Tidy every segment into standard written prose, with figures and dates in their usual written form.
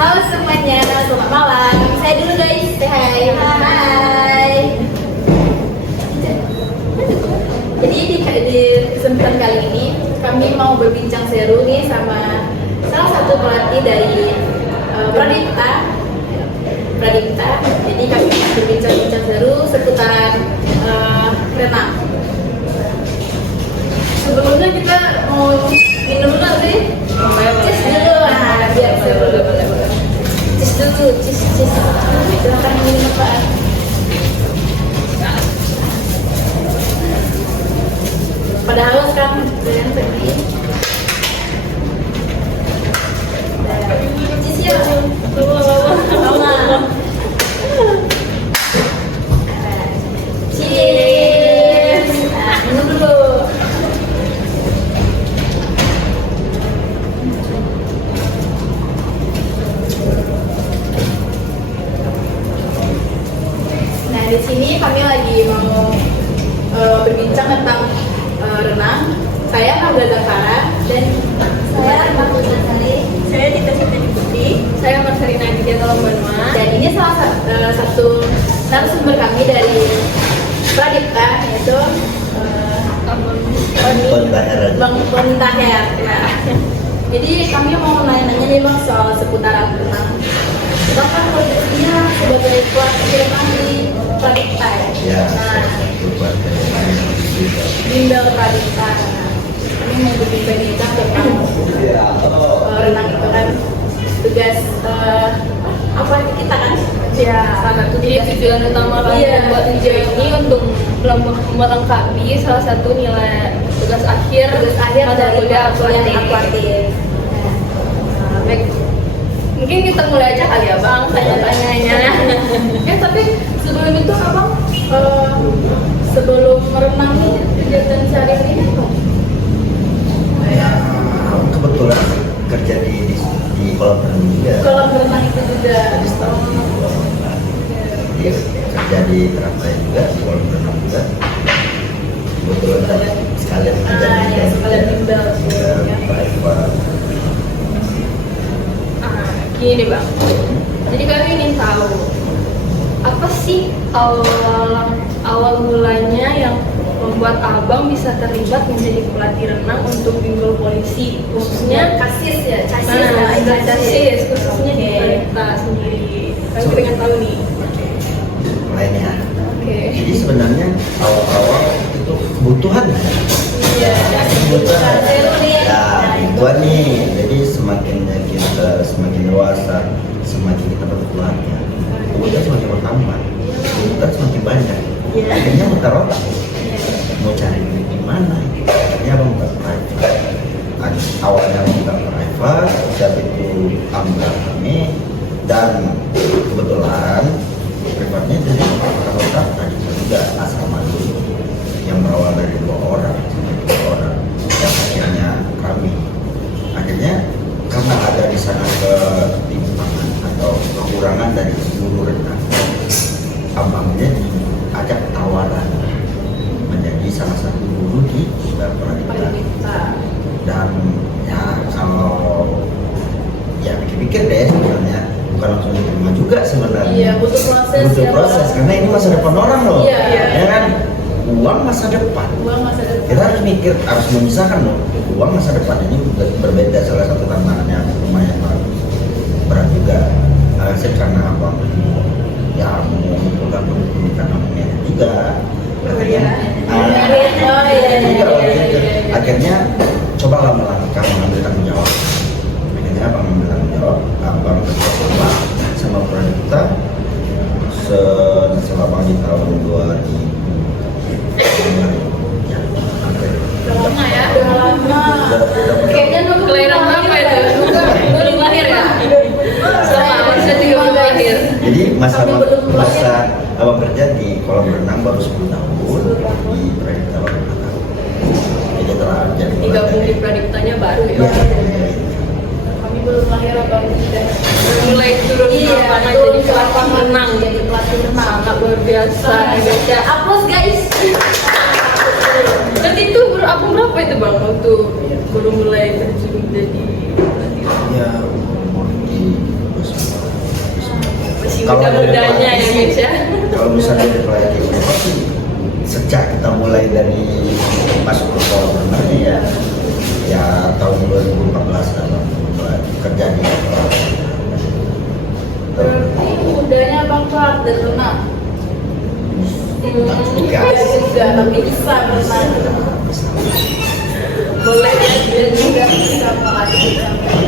Halo semuanya, selamat malam. Saya dulu guys, say hi. Hai. Jadi di kesempatan kali ini kami mau berbincang seru nih sama salah satu pelatih dari Pradipta. Jadi kami berbincang-bincang seru seputar renang. Sebelumnya kita mau minum dulu sih. Cheers dulu lah, biar seru. Cheers dulu, cheers. Silakan minum apa? Pada haus kan, dengan pergi. Cheers ya. Cheers. Minum dulu. Nah, di sini kami lagi mau berbincang tentang renang. Saya Naula Zakara dan saya Marta Sari. Saya Tita Sintani Putri. Saya Marcelina Vidya Tolongbanua. Dan ini salah satu narasumber kami dari Pradipta, yaitu Bang Bontaher. Ya. Jadi kami mau nanya-nanya nih Bang soal seputaran renang. Kita kan posisinya sebagai pelatih renang di Pradipta ya. Nah, bimbel Pradipta. Kami mau berbincang tentang renang itu kan tugas apa kita kan? Ya, jadi tujuan utama kami membuat video ini untuk melengkapi salah satu nilai tugas akhir dari kuliah akuatik. Baik, mungkin kita mulai aja kali ya Bang, tanya-tanyanya. Tapi sebelum itu Abang sebelum merenang ini kegiatan sehari-hari ini apa? Kebetulan kerja di kolam renang juga. Kolam renang itu juga. Jadi setahun di kolam renang. Dia kerja di Teratai juga, di kolam renang juga. Kebetulan sekalian kerja di sekalian bimbel. private. Gini Bang, jadi kami ingin tahu apa sih awal mulanya yang membuat Abang bisa terlibat menjadi pelatih renang untuk bimbel polisi, khususnya Casis khususnya di Pradipta sendiri. Kami pengen tahu nih. Lainnya. Oke. Jadi sebenarnya awal-awal itu kebutuhan. Iya. Kebutuhan nih. Jadi semakin kita semakin dewasa, semakin kita berkeluarga, kebutuhan semakin bertambah, kebutuhan semakin banyak. Akhirnya muter otak. Mau cari duit di mana? Akhirnya abang buka private. Awalnya buka private, saat itu ambil kami dan kebetulan privatnya jadi orang tadi juga asrama dulu yang berawal dari 2 orang sampai 3 orang yang akhirnya kami karena ada di sana ketimpangan atau kekurangan dari guru renang, abangnya diajak tawaran menjadi salah satu guru di Pradipta. Dan ya kalau ya pikir-pikir deh sebenarnya bukan langsung diterima juga sebenarnya. Iya, butuh proses. Karena ini masa depan orang loh. Iya. Ya kan, uang masa depan. Kita harus mikir, harus memisahkan loh. Uang masa depan ini berbeda, salah satu tantangannya lumayan berat juga. Alasan karena abang ya mau mengumpulkan pendidikan namanya juga. Akhirnya cobalah melangkah mengambil tanggung jawab. Akhirnya abang mengambil tanggung jawab, abang bercoba sama Pradipta selama di tahun 2000. Lama ya? Udah lama. Kayaknya dulu Kelahiran berapa itu? Belum lahir ya? Sama abang saya juga belum lahir. Jadi masa abang kerja di kolam renang baru 10 tahun di Pradipta baru 4 tahun. Jadi telah jadi Digabung di Pradiptanya baru ya? kami belum lahir abang udah Mulai turun ke lapangan jadi pelatih renang. Jadi pelatih renang. Sangat luar biasa guys ya. Aplaus guys. Berarti itu aku berapa itu Bang waktu baru mulai terjun jadi pelatih renang? ya umur di muda-mudanya ya guys ya. Kalau misalnya dari pelayan itu pasti sejak kita mulai dari masuk ke kolam renang ya tahun 2014 kan kerja di kolam. Berarti mudanya Bang Clark dan renang. Enggak. Juga tapi bisa berenang. Boleh dan juga bisa melatih sampai.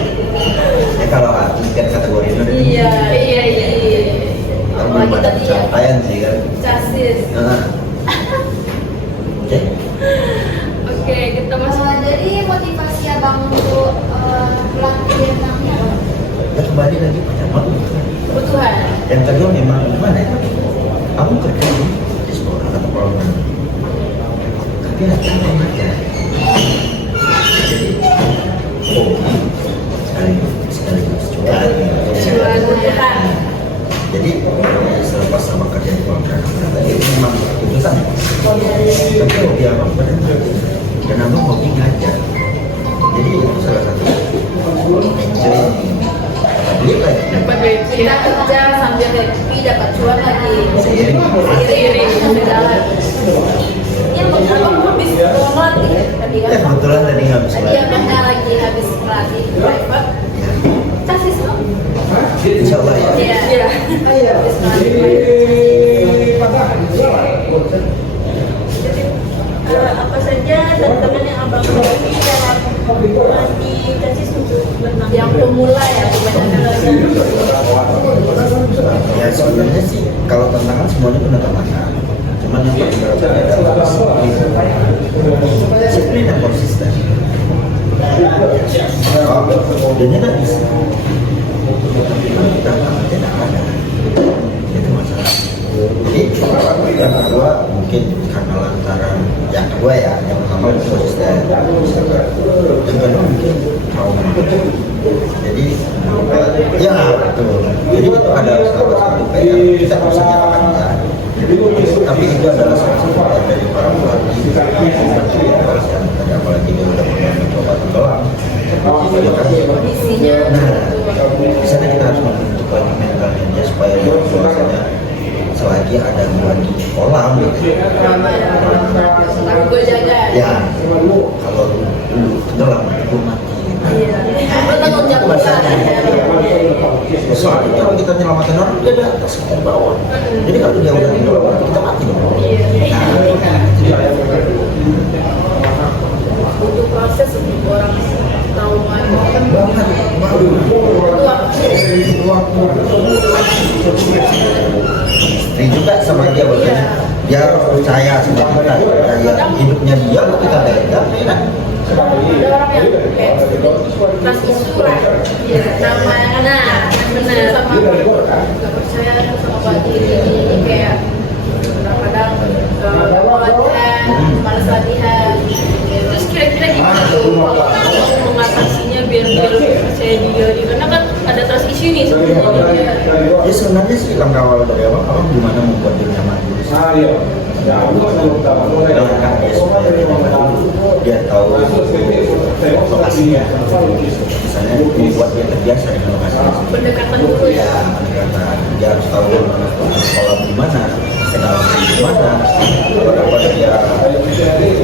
Ya kalau atlet kan kategori itu Iya. kan belum ada pencapaian sih kan. Casis. Nah. Oke. Oke, kita masuk. Jadi motivasi abang untuk melatih renangnya apa? Ya kembali lagi pada mau. Kebutuhan. Yang kedua memang gimana ya? Kamu kerja di sekolah atau kolam renang. Tapi ada yang aja. Jadi, sekaligus cuan. Kebutuhan. Jadi selepas sama kerja di kolam renang, itu memang keputusan. Tapi hobi abang berenang dan abang hobi ngajar. Jadi itu salah satu enjoy. Beli lagi. Dapat duit Kita ya. kerja sambil happy dapat cuan lagi. Seiring. Seiring berjalan. Ini abang habis melatih tadi Ya kan? kebetulan tadi nggak bisa. Tadi abangnya lagi habis melatih private. Casis loh. Insya Allah ya. Iya. Habis melatih apa saja tantangan yang abang hadapi dalam melatih casis untuk berenang? Yang pemula ya kebanyakan. Ya sebenarnya sih kalau tantangan semuanya benar tantangan. Cuman yang paling berat adalah disiplin dan konsisten. Dan ini kan bisa. Kita tidak ada. Itu masalah. Jadi yang kedua mungkin karena lantaran yang kedua ya, yang pertama konsisten. Yang kedua mungkin trauma. Jadi ya betul. Jadi itu adalah salah satu PR kita bisa nyatakan ya. Tapi itu adalah salah satu PR dari para pelatih yang tadi apalagi dia udah pernah mencoba tenggelam. Kondisinya. Nah, di sana kita harus membentuk lagi mentalnya dia supaya dia bahwasanya selagi ada gua di kolam Tapi gue jaga. ya kalau lu tenggelam itu mati. Iya. Apa tanggung jawab Soalnya kalau kita nyelamatin orang dia di atas kita di bawah. Jadi kalau dia udah tenggelam kita mati dong. butuh proses untuk orang tahu mana. Itu apa? Istri juga sama dia bahwasanya dia percaya sama kita, percaya hidupnya dia kita pegang ya kan. Ada orang yang kayak tas isu lah, nama benar sama nggak percaya sama bagi ini kayak kadang-kadang latihan, malas latihan. Terus kira-kira gimana tuh kalau abang mengatasinya biar percaya diri? Karena kan ada trust issue nih sebenarnya. Ya sebenarnya sih langkah awal dari awal gimana membuat dia nyaman dulu. Dia tahu lokasinya, misalnya membuat dia terbiasa dengan lokasi. Pendekatan dulu ya. Ya, pendekatan. Dia harus tahu kolam di mana, kedalaman di mana. Kalau dapat dia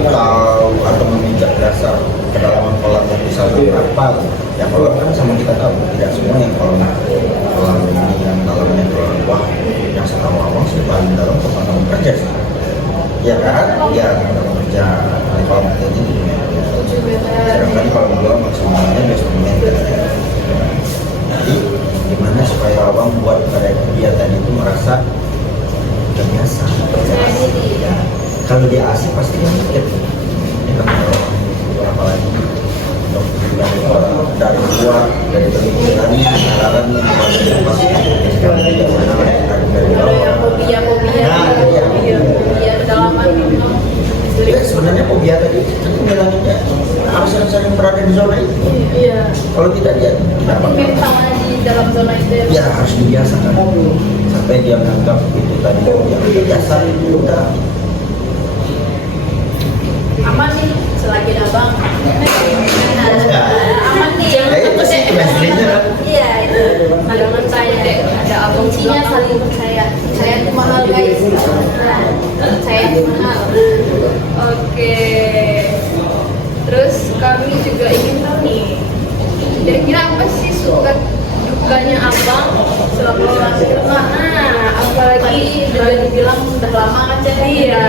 tahu atau meminjak dasar kedalaman kolam yang bisa berapa. Ya kolam kan sama kita tahu, tidak semua yang kolam ini yang dalamnya terlalu wah. Yang setahu awal sih paling dalam teman-teman kerja sih. Ya kan? Ya teman-teman kerja di kolam ini. Sedangkan kalau gua maksimalnya biasanya jadi gimana supaya abang buat pada kegiatan itu merasa terbiasa. Ya. Kalau dia asik pasti dia mikir ini kan berapa lagi dari luar dari pemikirannya alarannya dari pas dari dia mana dari Kalau bawah. yang fobia kedalaman Ya, sebenarnya fobia tadi itu bilanginnya harus sering berada di zona itu. Iya. Kalau tidak dia tidak Tapi bakal. mental di dalam zona itu. Ya harus dibiasakan sampai dia menganggap itu tadi yang biasa itu udah Aman nih selagi abang. Aman nih. ya itu sih istrinya kan. Iya itu. Jangan saya ada abang kuncinya saling percaya. Percaya itu mahal guys. Nah, percaya itu mahal. Oke. Terus kami juga ingin tahu nih, kira-kira apa sih suka dukanya abang selama berlama? Nah, apalagi Udah dibilang udah lama kan Cek? iya,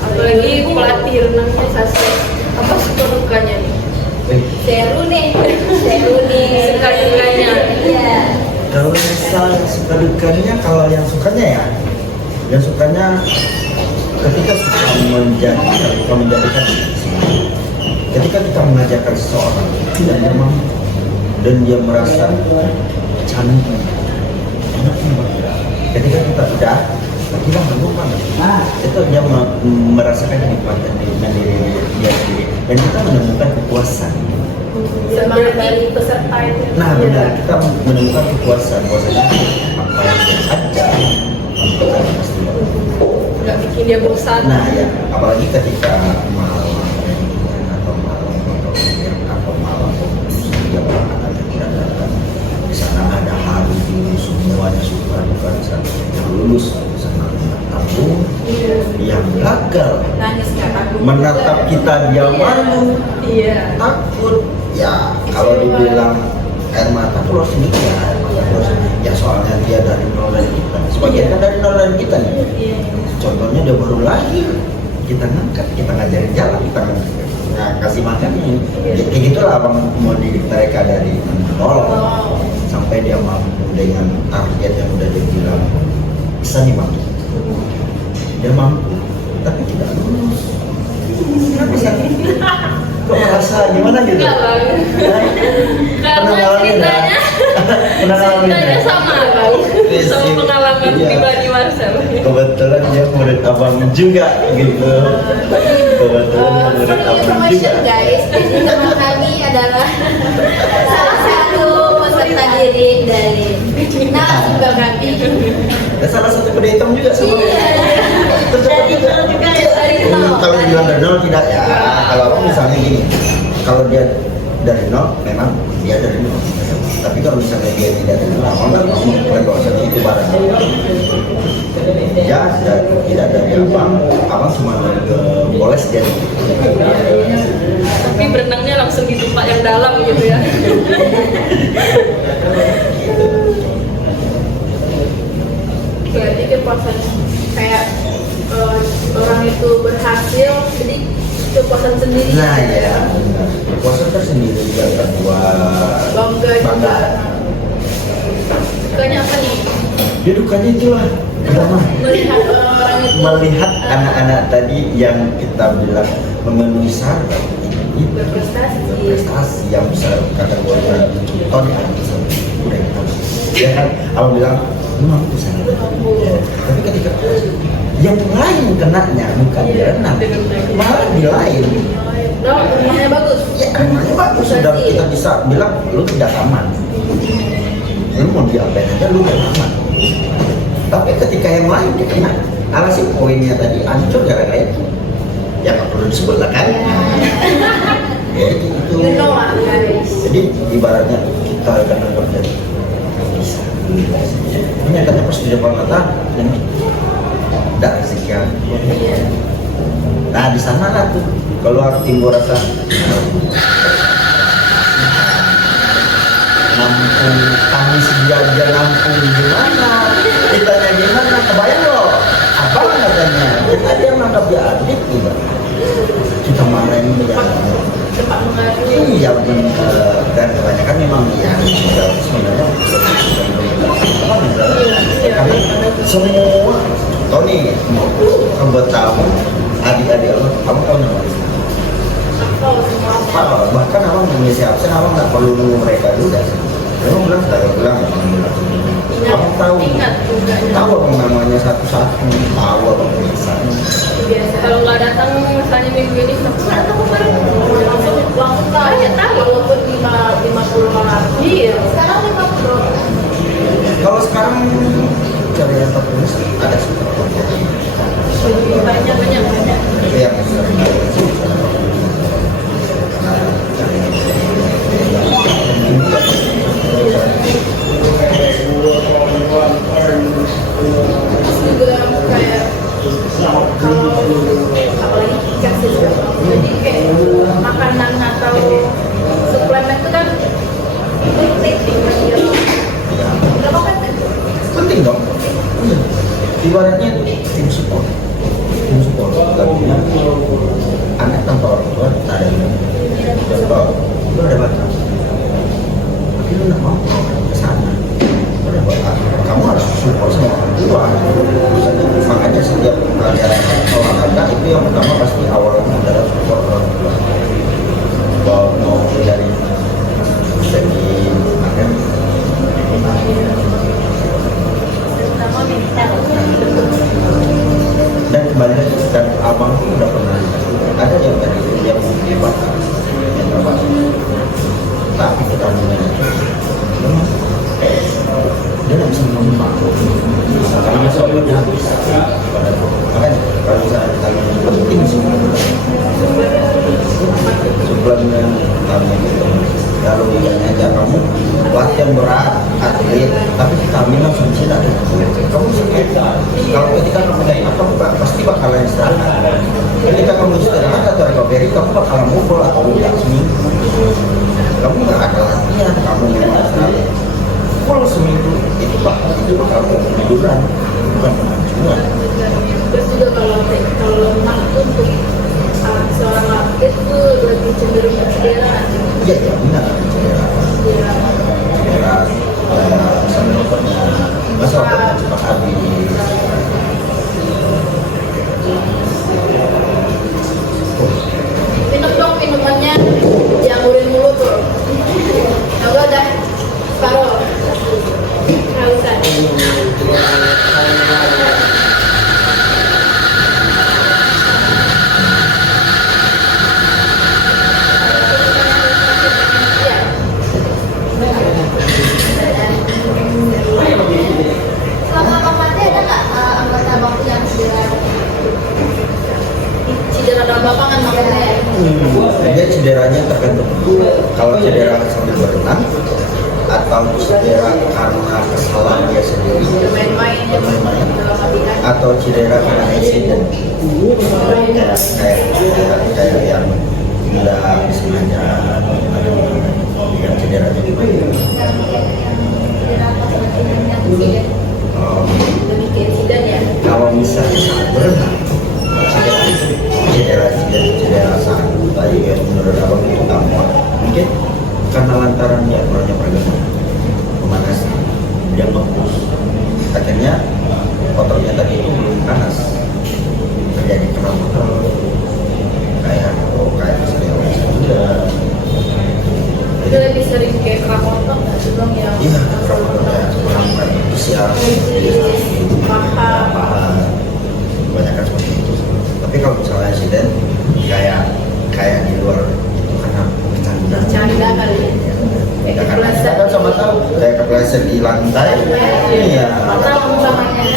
apalagi pelatih renangnya Saskia. Apa suka dukanya nih? Seru nih. Seru nih. Suka dukanya. Iya. Kalau misal suka dukanya, kalau yang sukanya ya, yang sukanya ketika kita menjadikan ketika kita mengajarkan seseorang dan dia mampu dan dia merasa cantik, enaknya ketika kita udah kita menemukan itu dia merasakan kenikmatan dengan diri dia sendiri dan kita menemukan kepuasan. Semangat dari peserta itu. Nah benar, kita menemukan kepuasan bahwasanya apa yang dia ajar kita pasti Nggak bikin dia bosan. nah ya, apalagi ketika malam atau malam atau malam dia berangkat tidak datang di sana ada hari dulu semuanya suka duka di sana yang lulus di sana tabung yang gagal Nangis nggak takut. menatap kita dia malu Iya. takut ya kalau dibilang air mata keluar sedikit ya air mata keluar sedikit. Ya soalnya dia dari nol dari kita sebagian kan dari nol dari kita nih Iya. contohnya dia baru lahir kita ngangkat kita ngajarin jalan kita kasih makan kayak gitulah abang mau didik mereka dari nol sampai dia mampu dengan target yang udah dia bilang bisa nih mampu dia mampu tapi tidak lulus kenapa bisa kok merasa gimana gitu Enggak bang. Pernah Karena ngalamin nggak? ceritanya Pernah ngalamin ceritanya nggak? sama bang, sama pengalaman Iya. pribadi Marcel. Kebetulan dia murid abang juga gitu. Kebetulan dia murid abang juga. Information guys, jadi nama kami adalah salah satu peserta didik dari narasumber kami. Dan salah satu kuda hitam juga sama. Tercepat Dari juga. nol juga ya, dari nol. Kalau bilang dari nol tidak ya. Kalau abang misalnya gini, kalau dia dari nol memang dia dari nol. Tapi kalau misalnya dia tidak dari nol, abang nggak ngomong bahwasanya itu barang. Ya, tidak dari abang cuma boles dia. Tapi berenangnya langsung di tempat yang dalam gitu ya. Berarti kepuasan kayak orang itu berhasil, jadi kepuasan sendiri. Nah ya, puasa tersendiri juga kedua Bangga juga. Sukanya apa nih? dia dukanya itulah pertama Melihat orang itu melihat anak-anak tadi yang kita bilang memenuhi syarat ini berprestasi. prestasi yang bisa kategori contoh ya udah itu ya kan abang bilang lu mampu sana ya. Tapi ketika yang lain kenanya bukan dia renang malah di lain Nah, rumahnya bagus. ya rumahnya bagus sudah kita bisa bilang lu tidak aman lu mau diapain aja lu tidak aman tapi ketika yang lain dia kena alasin poinnya tadi hancur gara-gara itu ya nggak perlu disebut lah kan ya itu You know lah guys. jadi ibaratnya kita kadang kerja bisa ini katanya pas di depan mata dan tidak rezeki nah di sana lah tuh kalau harus timbul rasa nampung tangis jajan nampung gimana ditanya gimana kebayang loh apa katanya kita dia menganggap dia adik juga kita marahin dia Cepat mengadu. iya dan kebanyakan memang iya sebenarnya karena semua tau nih buat kamu adik-adik lo kamu tahu nama Tahu semua apa? apa bahkan abang mengisi absen abang nggak perlu nunggu mereka dulu dah memang bilang sudah bilang abang tahu Ingat juga. tahu abang namanya satu-satu tahu abang tulisannya Biasa. Kalau nggak datang misalnya minggu ini, aku nggak tahu bareng. Langsung tahu ya tahu walaupun 50 orang. Iya. Sekarang 50. kalau sekarang cari yang tertulis ada sekitar Banyak. tapi yang sering ibaratnya tim support. Artinya anak tanpa orang tua tak ada yang contoh lu ada bakat tapi lu nggak mau ke sana udah bakat kamu harus support sama orang tua. Makanya setiap ada olahraga itu yang pertama pasti awalnya adalah support orang tua. Mau dari segi dan kembali lagi dan abang itu udah pernah ada yang tadi dia mau bakat yang terbaik tapi ketemunya memang dia nggak bisa menemukan karena soalnya habis makanya kalau misalnya kita penting suplemen kami gitu kalau yang ngajak kamu latihan berat atlet tapi vitamin langsung silat kamu sakit kalau ketika kamu naik kamu pasti bakalan istirahat ketika kamu istirahat atau recovery kamu bakalan mukul atau enggak seminggu kamu nggak ada latihan kamu memang istirahat full seminggu itu bakal liburan bukan kemajuan. Terus juga kalau lemak tuh untuk seorang atlet tuh lebih cenderung ke cedera. Iya benar cedera sampai opernya masa opernya cepat habis. Minum dong minumannya yang urin mulu tuh. Kalau udah separuh hausan. Selama Bang Mati ada nggak anggota Bang yang Cedera dalam bapangan makanya. Dia cederanya tergantung kalau cedera sambil berenang atau cedera karena kesalahan dia sendiri Bermain-main dalam latihan. atau cedera karena insiden kayak yang tidak sengaja yang cederanya Lebih ke insiden ya. kalau misalnya saat berenang cedera saat tadi yang menurut abang itu gampang mungkin karena lantaran dia kurangnya pergerakan pemanasan dia ngepush akhirnya ototnya tadi itu belum panas terjadi kram kayak misalnya orang juga Itu lebih sering kayak kram otot nggak sih bang yang iya kram kayak kurang usia paha. kebanyakan seperti itu tapi kalau misalnya insiden kayak di luar karena bercanda Canda kali ya. ya karena kita kan sama tahu kayak kepleset di lantai iya Mata utamanya.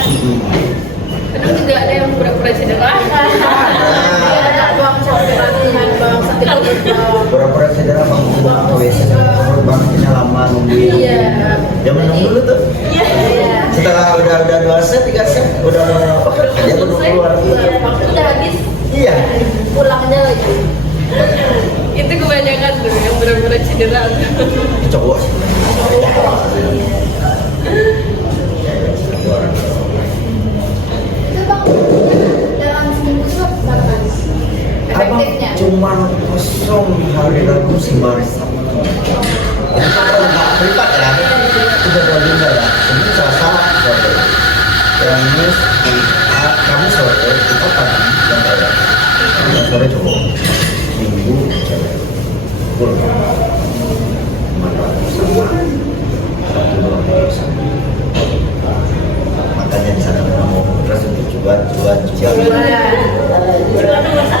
Kadang juga ada yang pura-pura cedera. Ada bang capek latihan bang sakit perut. pura-pura cedera bang ke WC bang ini lama nungguin Iya. zaman dulu tuh Iya. setelah udah 2 set 3 set udah apa dia udah keluar Waktu udah habis iya pulangnya lagi. Itu kebanyakan tuh yang pura-pura cedera. cowok sih itu Bang dalam seminggu itu berapa kali? abang Efektifnya. cuma kosong hari Rabu sih Maris privat ya udah 2 minggu ya ini Selasa sore Kamis Jumat Kamis sore kita pagi dan cewek dan sore cowok Minggu cewek full mata sama satu doang sama makanya di sana memang mau terus untuk cuan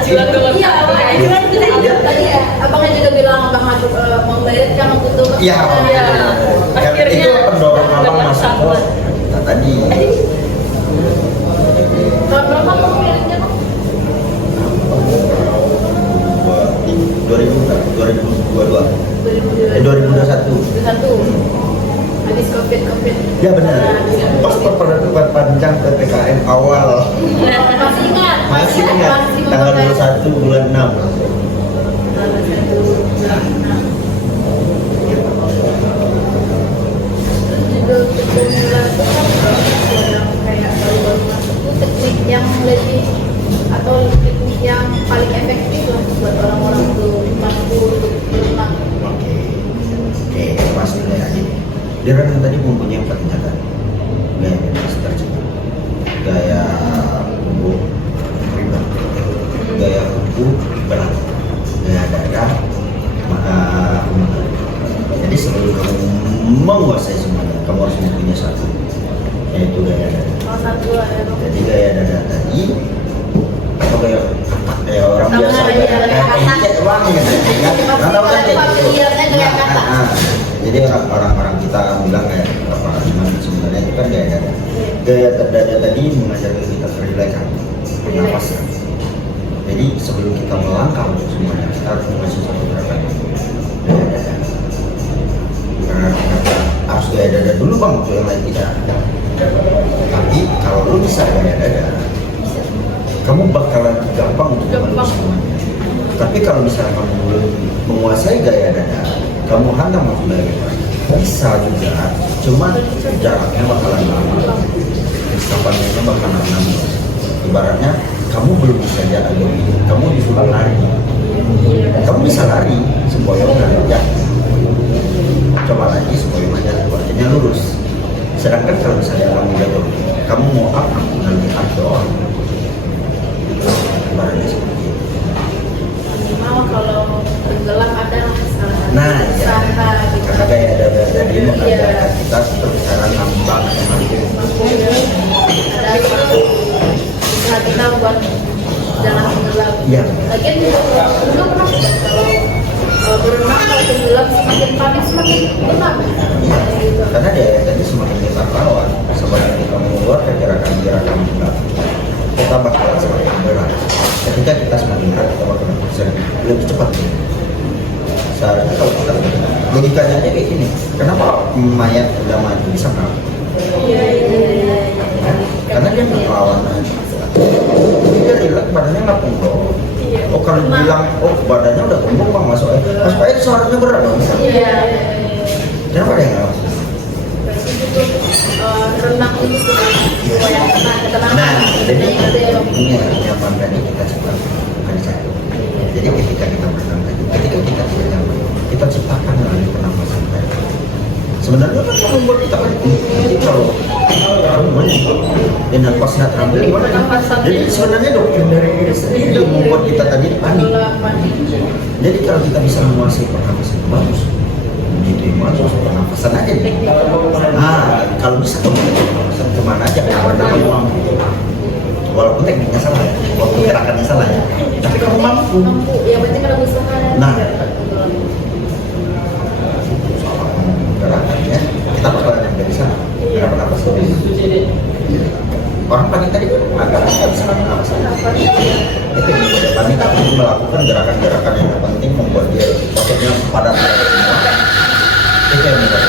Cilat doang. Iya, tadi ya. Abangnya juga bilang abang mau bayar kan butuh. iya Iya. Akhirnya itu pendorong abang dapat masuk sampel. nah tadi Tahun berapa abang bayarnya? 2021 Satu. Habis covid. ya benar pas penerbangan panjang PPKM awal Masih ingat? masih ingat tanggal 21 bulan 6 Juga untuk pemula itu kan kayak baru-baru masuk mempunyai 4 tingkatan. Gaya bebas tercepat, gaya kubu ringan, gaya kubu berat, gaya dada jadi sebelum kamu menguasai semuanya, kamu harus mempunyai satu, yaitu gaya dada. Oh, satu ya. Jadi gaya dada tadi atau gaya katak kayak orang Sama biasa gaya dada katak. uang ya, Pasti kan kayak familiarnya gaya Nah, katak. jadi orang-orang kita bilang kayak apa, cuman sebenarnya itu kan gaya dada. Gaya dada tadi mengajarkan kita kerileksan, pernapasan. Jadi sebelum kita melangkah untuk semuanya, kita harus mengasih satu gerakan gaya dada. Karena harus gaya dada dulu bang, untuk yang lain tidak. Tapi kalau lu bisa gaya dada, kamu bakalan gampang untuk Gampang. semuanya. Tapi kalau misalnya kamu belum menguasai gaya dada, kamu hantam waktu gaya bebas, bisa juga, cuma jaraknya bakalan lama, kesabarannya bakalan lama. Ibaratnya kamu belum bisa jalan lebih, kamu disuruh lari, kamu bisa lari semboyongan ya, coba lagi semboyongan artinya lurus. Sedangkan kalau misalnya kamu jatuh, kamu mau apa? Nanti up doang. Ibaratnya seperti itu. Minimal kalau tenggelam ada salah satu Nah, ya. usaha gitu. Karena gaya dada tadi Iya. mengajarkan kita seperti cara nambang atau mandi. Ada suatu usaha kita buat jangan tenggelam. Iya. Lagian dulu pernah tidak kalau berenang kalau tenggelam semakin panik semakin tenang. Iya, karena dia tadi semakin kita lawan, semakin kita mengeluarkan gerakan-gerakan berat, kita bakalan semakin berat. Ketika kita semakin berat, kita bakalan bisa lebih cepat. Seharusnya kalau kita logikanya aja kayak gini, kenapa mayat udah mati bisa mati? Iya. Karena dia melawan aja. Dia rileks, badannya nggak punggung. Oh kalau bilang, oh badannya udah punggung bang, masuk air seharusnya berat dong. Iya. Kenapa dia nggak masuk? Renang itu supaya ketenangan. Nah, jadi Iya. ini nyaman tadi kita cepat bukan satu. Jadi ketika kita berenang tadi, ketika kita tidak nyaman, kita ciptakan melalui pernapasan tadi. Sebenarnya kan yang membuat kita jadi kalau namanya dan napasnya terampil gimana? Jadi sebenarnya doktrin dari diri sendiri yang membuat kita tadi panik. Jadi kalau kita bisa menguasai pernapasan itu bagus. Begitu yang bagus, pernapasan aja deh. Nah, kalau bisa kamu pernapasan kemana aja, kemana kamu mampu. Walaupun tekniknya salah ya, walaupun gerakannya salah ya, tapi kamu mampu. Ya berarti kalau usaha. Nah, gerakannya kita bakalan nyampe di sana. Kenapa napas lebih? Orang panik tadi agak nggak bisa napas. Itu yang membuat panik, tapi melakukan gerakan-gerakan yang penting membuat dia ototnya padat. Itu yang membuat.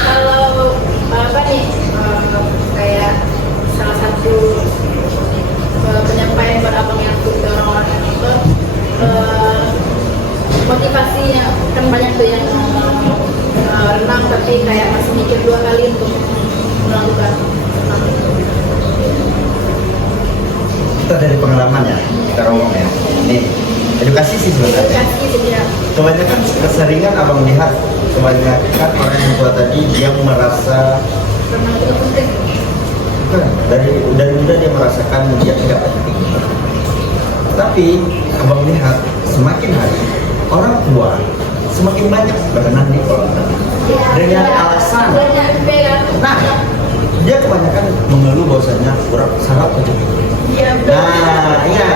Kalau apa nih kayak salah satu penyampaian buat abang yang untuk orang-orang itu motivasinya kan banyak tuh yang renang tapi kayak masih mikir 2 kali untuk melakukan renang. Kita dari pengalaman ya, kita ngomong ya. Nih, edukasi sih sebenarnya. Edukasi sebenarnya. Kebanyakan keseringan abang lihat, kebanyakan orang yang tua tadi dia merasa Renang itu penting. bukan dari muda dia merasakan dia tidak penting. Tapi abang lihat semakin hari orang tua semakin banyak berenang di kolam renang dengan alasan. Nah, dia kebanyakan mengeluh bahwasanya kurang saraf kejepit. Iya. Nah, iya.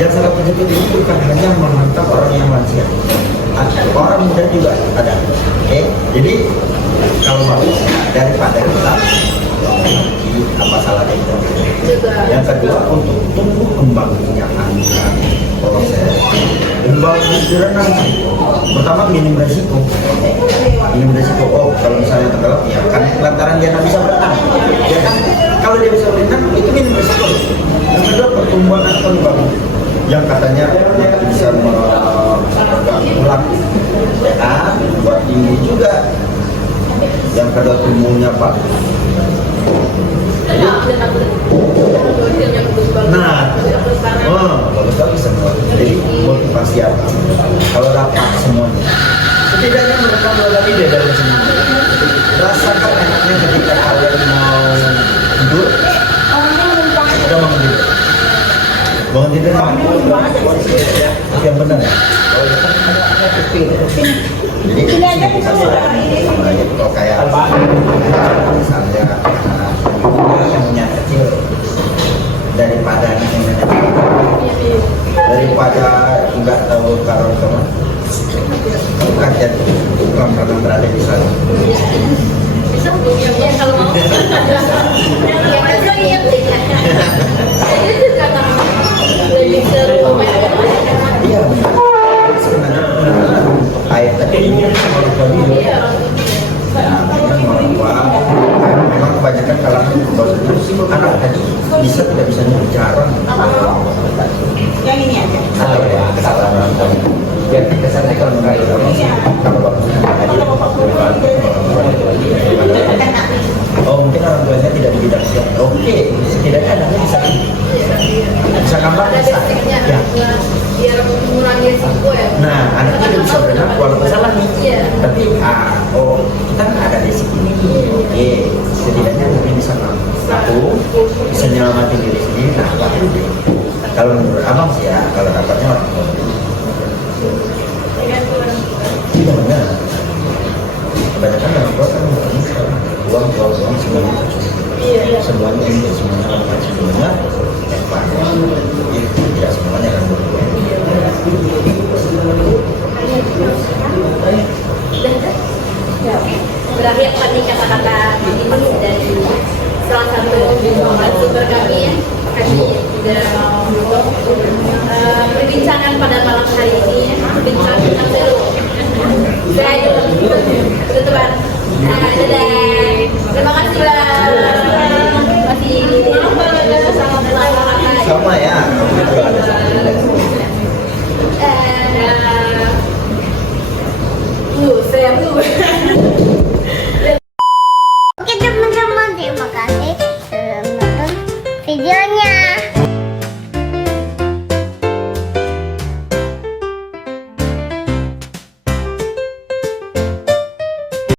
Yang saraf kejepit ini bukan hanya menghantam orang yang lansia, orang muda juga ada. Oke, jadi kalau bagus daripada kita apa salahnya itu. Yang kedua untuk tumbuh kembangnya anak proses kembang berenang pertama minim resiko. Oh kalau misalnya tenggelam ya kan lantaran dia nggak bisa berenang ya kan, kalau dia bisa berenang itu minim resiko. Yang kedua pertumbuhan atau kembang yang katanya dia bisa ulang ya kan, buat tinggi juga. Yang kedua tumbuhnya bagus. Jadi Hasilnya bagus-bagus. Nah, bagus-bagus semua. Jadi motivasi apa? Kalau dapat semuanya, setidaknya mereka mulai ide dari sini. Rasakan enaknya ketika kalian mau tidur, udah bangun tidur. Bangun tidur yang benar ya. Jadi motivasi sama gitu. Kalau kayak misalnya yang punya kecil daripada nggak tahu kalau kamu bukan jadi bukan pernah berada di sana. Bisa ya kalau mau. Ya kan iya itu juga kan lebih seru Iya, sebenarnya benar-benar ayat tadi ini sama orang tua dulu. iya Nah, sama orang tua memang kebanyakan kalangan anak tadi bisa tidak bisa bicara. Yang ini aja. Atau ya kesalahan orang tua. Biar kesannya kalau mereka kalau bapaknya tadi oh mungkin orang tuanya tidak dididik siap. Oke, setidaknya anaknya bisa gambar bisa. Ya. biar mengurangi risiko ya. Nah, anaknya udah bisa berenang walaupun salah nih. Iya. Tapi kita nggak ada di sini. Oke, setidaknya anaknya bisa satu bisa nyelamatin diri sendiri. Nah, baru deh. Kalau menurut abang sih ya, kalau dapatnya orang tua. Tidak benar. Kebanyakan orang tua kan uang semuanya. Semuanya ini semuanya orang semuanya. Itu tidak semuanya kan berdua. Ya. Berakhir tadi kata-kata ini dari salah satu sumber kami ya. Kami juga mau perbincangan pada malam hari ini ya. Perbincangan tentang seru. Saya tutupan. Dadah. Terima kasih bang. Terima kasih. Sama ya. Kalau ada satu. Seru. Oke teman-teman, terima kasih sudah menonton videonya.